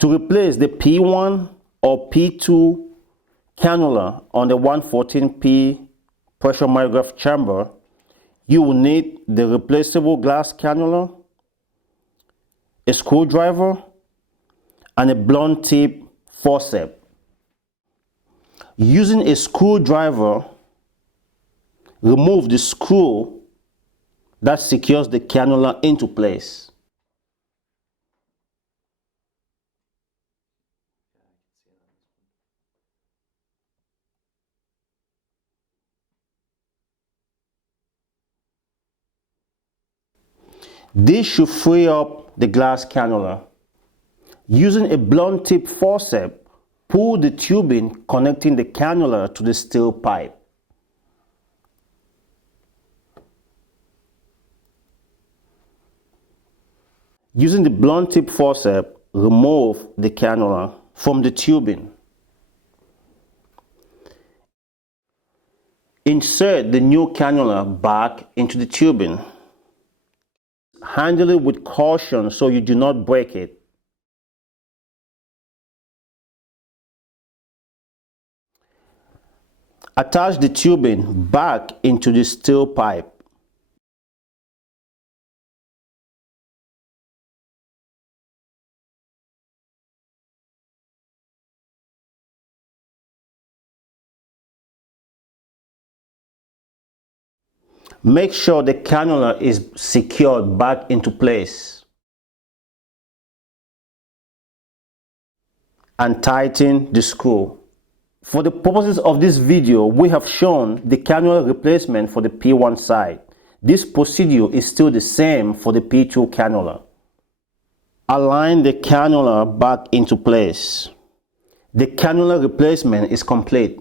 To replace the P1 or P2 cannula on the 114P pressure myograph chamber, you will need the replaceable glass cannula, a screwdriver, and a blunt tip forceps. Using a screwdriver, remove the screw that secures the cannula into place. This should free up the glass cannula. Using a blunt tip forceps, pull the tubing connecting the cannula to the steel pipe. Using the blunt tip forceps, remove the cannula from the tubing. Insert the new cannula back into the tubing. Handle it with caution so you do not break it. Attach the tubing back into the steel pipe. Make sure the cannula is secured back into place. And tighten the screw. For the purposes of this video, we have shown the cannula replacement for the P1 side. This procedure is still the same for the P2 cannula. Align the cannula back into place. The cannula replacement is complete.